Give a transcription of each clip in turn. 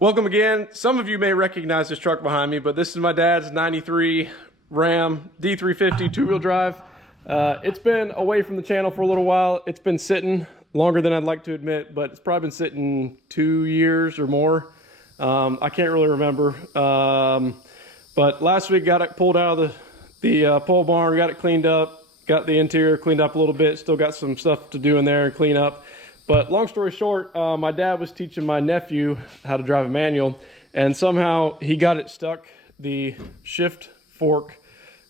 Welcome again. Some of you may recognize this truck behind me, but this is my dad's 93 Ram D350 two-wheel drive. It's been away from the channel for a little while. It's been sitting longer than I'd like to admit, but it's probably been sitting 2 years or more. I can't really remember. But last week got it pulled out of the pole barn, got it cleaned up, got the interior cleaned up a little bit, still got some stuff to do in there and clean up. But long story short, my dad was teaching my nephew how to drive a manual, and somehow he got it stuck. The shift fork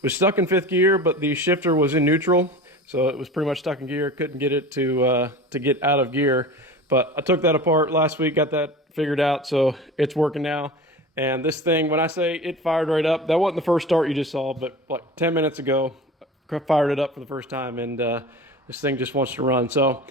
was stuck in 5th gear, but the shifter was in neutral, so it was pretty much stuck in gear. Couldn't get it to get out of gear. But I took that apart last week, got that figured out, so it's working now. And this thing, when I say it fired right up, that wasn't the first start you just saw, but like 10 minutes ago, I fired it up for the first time, and this thing just wants to run. So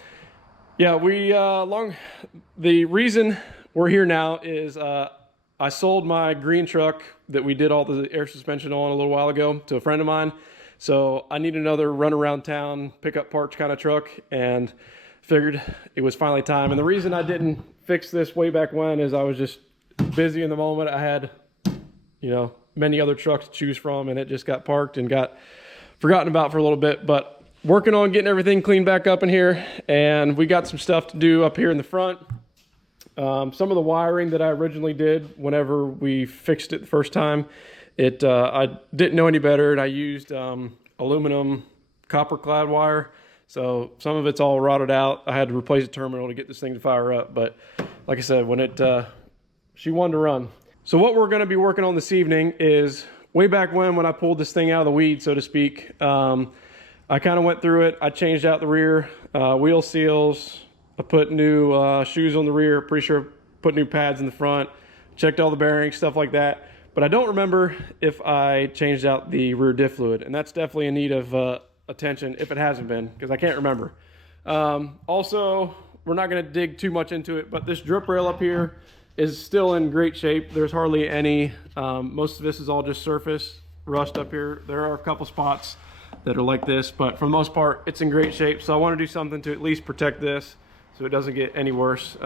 yeah, the reason we're here now is I sold my green truck that we did all the air suspension on a little while ago to a friend of mine. So I need another run around town, pick up parts kind of truck, and figured it was finally time. And the reason I didn't fix this way back when is I was just busy in the moment. I had, many other trucks to choose from, and it just got parked and got forgotten about for a little bit. But working on getting everything cleaned back up in here, and we got some stuff to do up here in the front. Some of the wiring that I originally did whenever we fixed it the first time, I didn't know any better, and I used aluminum copper clad wire. So some of it's all rotted out. I had to replace the terminal to get this thing to fire up. But like I said, when she wanted to run. So what we're going to be working on this evening is way back when I pulled this thing out of the weed, so to speak. I kind of went through it. I changed out the rear wheel seals. I put new shoes on the rear. Pretty sure put new pads in the front. Checked all the bearings, stuff like that. But I don't remember if I changed out the rear diff fluid, and that's definitely in need of attention if it hasn't been, because I can't remember. Also, we're not going to dig too much into it, but this drip rail up here is still in great shape. There's hardly any. Most of this is all just surface rust up here. There are a couple spots that are like this, but for the most part it's in great shape. So I want to do something to at least protect this so it doesn't get any worse.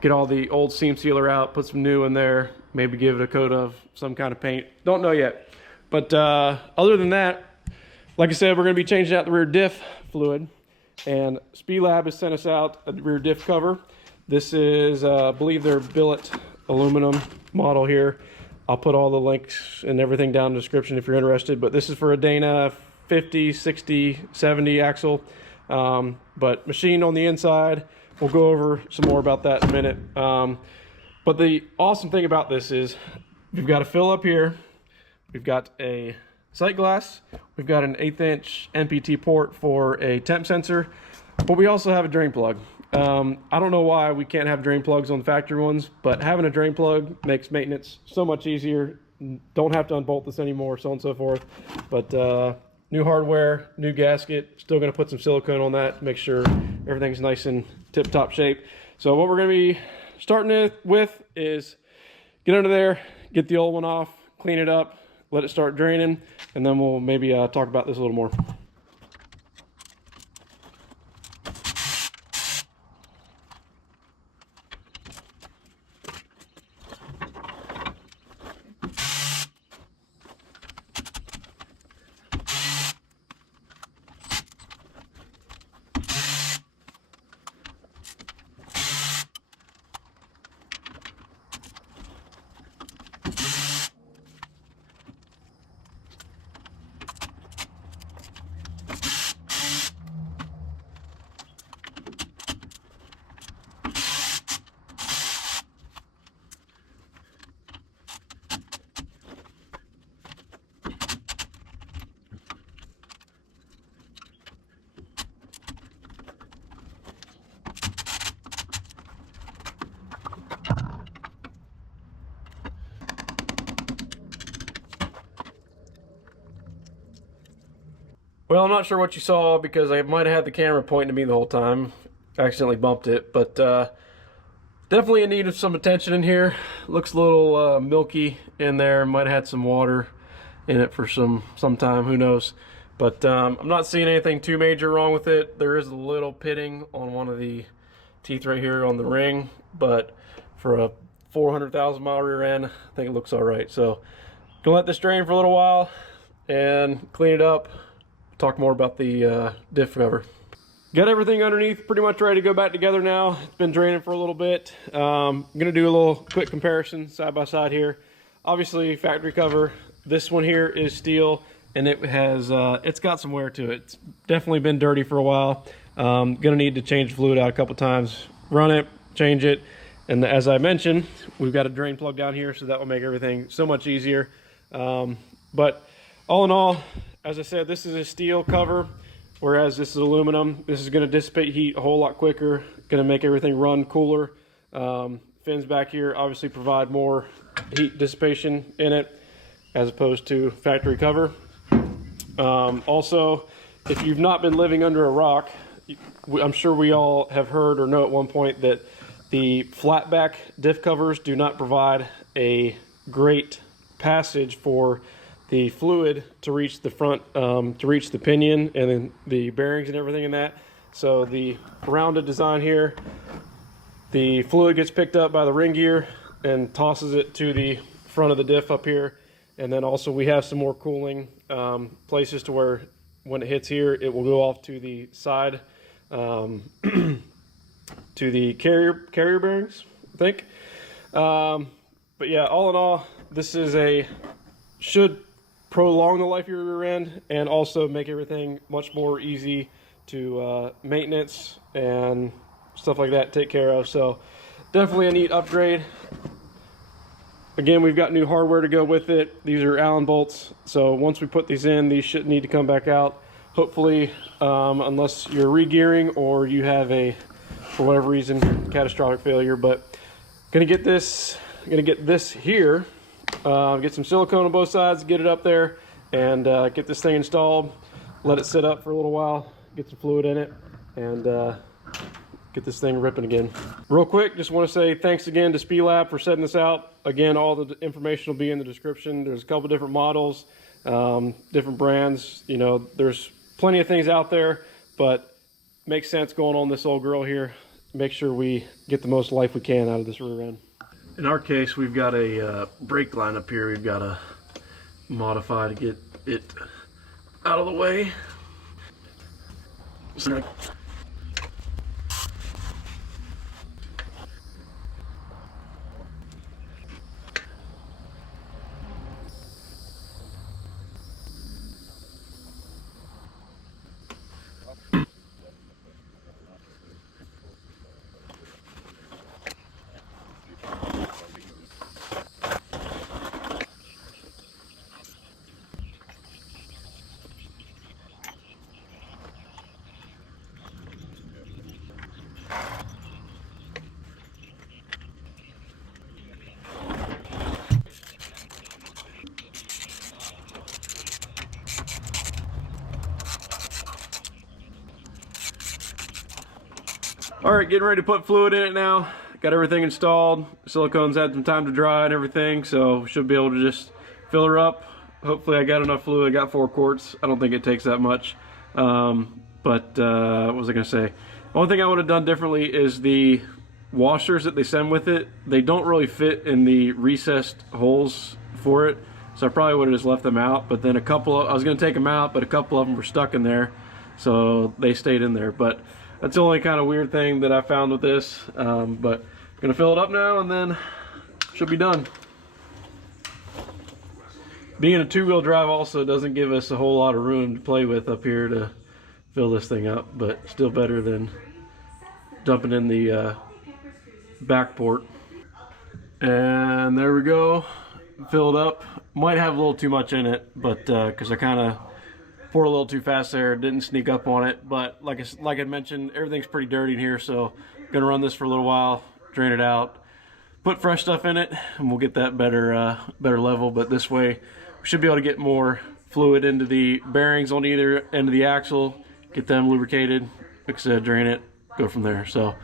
Get all the old seam sealer out, put some new in there, maybe give it a coat of some kind of paint, don't know yet. But other than that, like I said, we're going to be changing out the rear diff fluid, and Spelab has sent us out a rear diff cover. This is I believe their billet aluminum model here. I'll put all the links and everything down in the description if you're interested, but this is for a Dana 50, 60, 70 axle, but machined on the inside. We'll go over some more about that in a minute. But the awesome thing about this is we've got a fill up here, we've got a sight glass, we've got an 1/8 inch NPT port for a temp sensor, but we also have a drain plug. I don't know why we can't have drain plugs on the factory ones, but having a drain plug makes maintenance so much easier. Don't have to unbolt this anymore, so on and so forth. But new hardware, new gasket, still going to put some silicone on that to make sure everything's nice and tip-top shape. So what we're going to be starting with is get under there, get the old one off, clean it up, let it start draining, and then we'll maybe talk about this a little more. Well, I'm not sure what you saw because I might have had the camera pointing to me the whole time. I accidentally bumped it, but definitely in need of some attention in here. Looks a little milky in there. Might have had some water in it for some time, who knows. But I'm not seeing anything too major wrong with it. There is a little pitting on one of the teeth right here on the ring, but for a 400,000 mile rear end. I think it looks all right. So gonna let this drain for a little while and clean it up. Talk more about the diff cover. Got everything underneath pretty much ready to go back together now. It's been draining for a little bit. I'm gonna do a little quick comparison side by side here. Obviously factory cover. This one here is steel and it has, it's got some wear to it. It's definitely been dirty for a while. Gonna need to change fluid out a couple times, run it, change it. And as I mentioned, we've got a drain plug down here, so that will make everything so much easier. But all in all, as I said, this is a steel cover, whereas this is aluminum. This is going to dissipate heat a whole lot quicker, going to make everything run cooler. Fins back here obviously provide more heat dissipation in it, as opposed to factory cover. Also, if you've not been living under a rock, I'm sure we all have heard or know at one point that the flat back diff covers do not provide a great passage for the fluid to reach the front, to reach the pinion and then the bearings and everything in that. So the rounded design here, the fluid gets picked up by the ring gear and tosses it to the front of the diff up here. And then also we have some more cooling places to where when it hits here, it will go off to the side, to the carrier bearings, I think. But yeah, all in all, this is should prolong the life of your rear end and also make everything much more easy to maintenance and stuff like that, take care of. So definitely a neat upgrade. Again, we've got new hardware to go with it. These are Allen bolts, so once we put these in, these shouldn't need to come back out. Hopefully, unless you're re-gearing or you have for whatever reason, catastrophic failure. But gonna get this here, get some silicone on both sides, get it up there, and get this thing installed, let it sit up for a little while, get some fluid in it, and get this thing ripping again. Real quick, just want to say thanks again to Spelab for setting this out. Again, all the information will be in the description. There's a couple different models, different brands. You know, there's plenty of things out there, but makes sense going on this old girl here. Make sure we get the most life we can out of this rear end. In our case, we've got a brake line up here we've got to modify to get it out of the way. All right, getting ready to put fluid in it now. Got everything installed. Silicone's had some time to dry and everything, so should be able to just fill her up. Hopefully I got enough fluid. I got 4 quarts. I don't think it takes that much. What was I gonna say? The only thing I would have done differently is the washers that they send with it. They don't really fit in the recessed holes for it, so I probably would have just left them out. But then I was gonna take them out, but a couple of them were stuck in there, so they stayed in there. But that's the only kind of weird thing that I found with this. But gonna fill it up now and then should be done. Being a 2-wheel drive also doesn't give us a whole lot of room to play with up here to fill this thing up, but still better than dumping in the back port. And there we go, filled up. Might have a little too much in it, but because I kind of poured a little too fast there, didn't sneak up on it. But like I mentioned, everything's pretty dirty in here, so I'm gonna run this for a little while, drain it out, put fresh stuff in it, and we'll get that better level. But this way we should be able to get more fluid into the bearings on either end of the axle, get them lubricated, like I said, drain it, go from there. So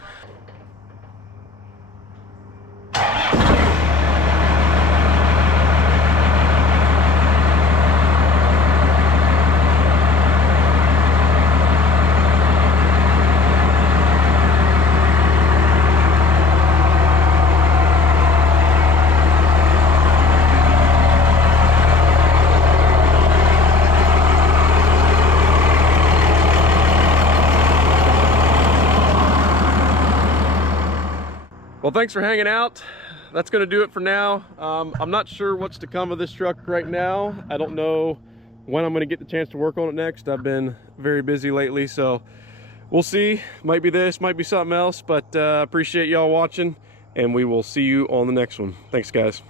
Well, thanks for hanging out. That's gonna do it for now. I'm not sure what's to come of this truck right now. I don't know when I'm gonna get the chance to work on it next. I've been very busy lately, so we'll see. Might be this, might be something else, but appreciate y'all watching, and we will see you on the next one. Thanks, guys.